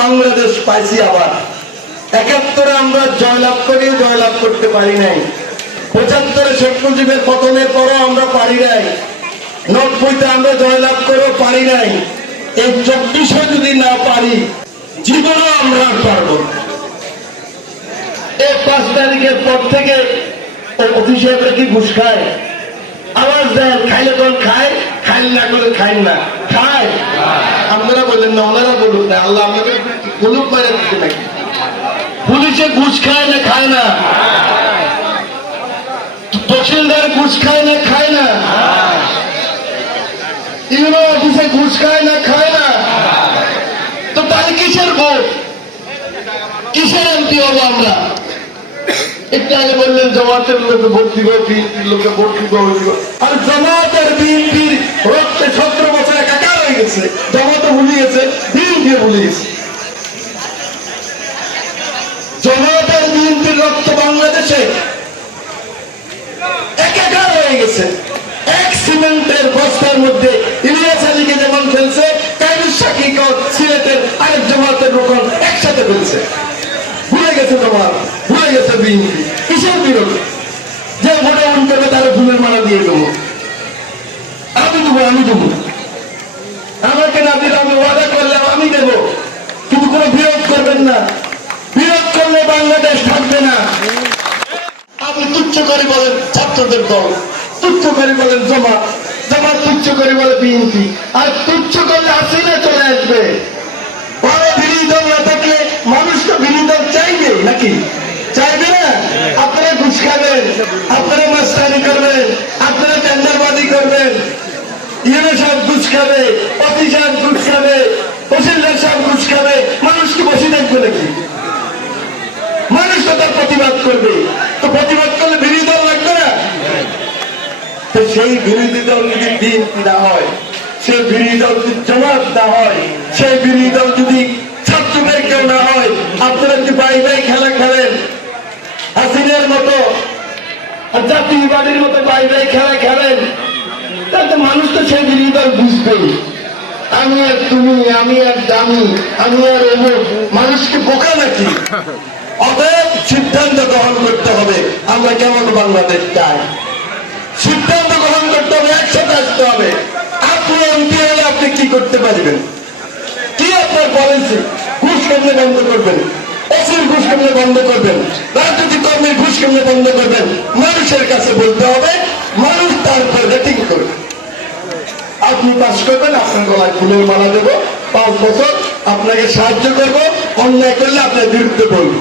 বাংলাদেশ পাইছি আবার। একাত্তরে আমরা জয়লাভ করিও জয়লাভ করতে পারি নাই। পঁচাত্তরে শেখ মুজিবের পতনের পরও আমরা পারি নাই। নব্বইতে আমরা জয়লাভ করেও পারি নাই। এই চব্বিশে যদি না পারি, জীবনও আমরা পারব এই পাঁচ তারিখের পর থেকে অফিসে কি ঘুষ খায়? আওয়াজ দেন, খাইলে তখন খায়, খাইলে না করে খাই না। খায় আপনারা বললেন না, ওনারা বলুন না, আল্লাহ আপনাদের কুলুপ মারে দিচ্ছে নাকি পুলিশে ঘুষ খায় না খায় না। তহসিলদার ঘুষ খায় না খায় না। ইউনো অফিসে ঘুষ খায় না খায় না। তো তাহলে কিসের ভোট? কিসের এমপি হব আমরা? একটু আগে বললেন জমাতের লোকে ভোট দিব লোকে ভোট দিব। আর জমাতের বিএনপির রক্তে সতেরো বছর একাকার হয়ে গেছে জমাতে ভুলে গেছে বিএনপি ভুলে গেছে জমাতের বিএনপির বাংলাদেশে একাকার হয়ে গেছে। এক সিমেন্টের বস্তার মধ্যে ইলিয়াস আলীকে যেমন ফেলছে কাইরুস শাকিকর সিলেটের আরেক জমাতের রোকন একসাথে ফেলছে। ভুলে গেছে তোমার, ভুলে গেছে বিএনপি। কিসের বিরোধ? যে ভোটে উন করবে তারা ফুলের মালা দিয়ে দেবো। আমি দেবো আমি দেবো। আমাকে না দিলে আমি ওয়াদা করলাম আমি দেবো। কিন্তু কোনো বিরোধ করবেন না। বিরোধ করলে বাংলাদেশ থাকবে না আপনি তুচ্ছ করে ছাত্রদের দল। তুচ্ছ করে জমা। জমা তুচ্ছ করে বিএনপি আর তুচ্ছ করলে হাসিনা চলে আসবে। বড় বিরোধী দল না থাকলে মানুষ তো বিরোধী দল চাইবে নাকি? চাইবে না? আপনারা ঘুষ খাবেন, আপনারা মাস্তানি করবেন, আপনারা টেন্ডারবাদি করবেন। ইউনো সাহেব ঘুষ খাবে অতি সাহেব ঘুষ খাবে তহসিলদার সাহেব ঘুষ খাবে মানুষ কি বসে থাকবে নাকি মানুষ তো তার প্রতিবাদ করবে তো প্রতিবাদ করলে বিরোধী দল লাগবে না তো সেই বিরোধী দল যদি বিএনপি না হয়, সেই বিরোধী দল যদি জমাত না হয়, সেই বিরোধী দল যদি ছাত্রদের কেউ না হয়, আপনারা কি বাই বাই খেলা খেলেন? হাসিনের মতো জাতীয়বাদীর মতো বাই বাই খেলা খেলেন? তাতে মানুষ তো সেই বিরোধী দল বুঝবেই। আমি আর তুমি, আমি আর দামি, আমি আর অমুক মানুষকে বোকা নাকি? অতএব সিদ্ধান্ত গ্রহণ করতে হবে, আমরা কেমন বাংলাদেশ চাই সিদ্ধান্ত গ্রহণ করতে হবে আসতে হবে। আপনি এমপি হলে আপনি কি করতে পারবেন? কি আপনার পলিসি ঘুষ কেমনে বন্ধ করবেন? অসির ঘুষ কেমনে বন্ধ করবেন? রাজনৈতিক কর্মীর ঘুষ কেমনে বন্ধ করবেন? মানুষের কাছে বলতে হবে, মানুষ তারপর রেটিং করবে। আপনি পাশ করবেন, আপনার গলায় ফুলের মালা দেবো পাঁচ বছর আপনাকে সাহায্য করব, অন্যায় করলে আপনার বিরুদ্ধে বলব।